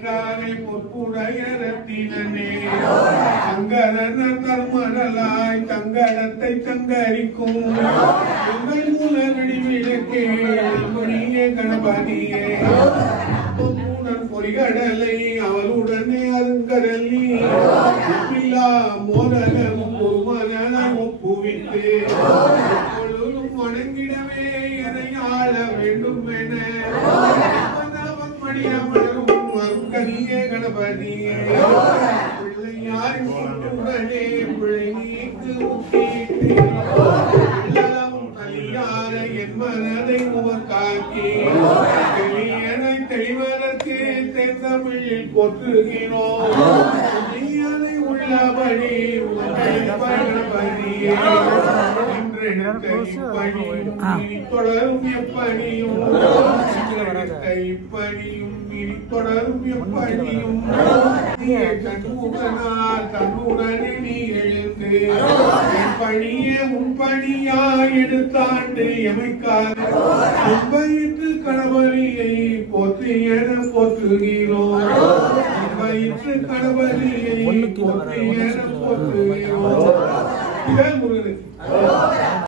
ஈற்றானை பொற்புடைய ரத்தினனே சங்கரன தர்மரலாய் தங்கடத்தை தங்கரிக்கும் எங்கள் மூல விடிவிளக்கே மணியே கணபதியே பொறிகடலை அவளுடனே அருங்கடலி மோதலும் ஒரு மனனை ஒப்புவித்து எப்பொழுதும் வணங்கிடவே எதை ஆள வேண்டும் என மடியமரும் மறுக்கனியே கணபதியே பிள்ளையாரின் உடனே பிழை நீக்கு முக்கிட்டு கலியான என் மனதை உமக்காக்கி தெளியனை தெளிவதற்கு தென்தமிழில் போற்றுகிறோம் நீயனை உள்ளபடி கணபதியே தொடரும் எப்படியும் தொடரும் எப்படியும் கண்முகனால் தன்னுடனே நீ எழுந்து என் பணியே உன் பணியா எடுத்தாண்டு எமைக்காக வயிற்று கணபதியை போற்று என போற்றுகிறோம் வயிற்று கணபதியை போற்று என போற்றுகிறோம்.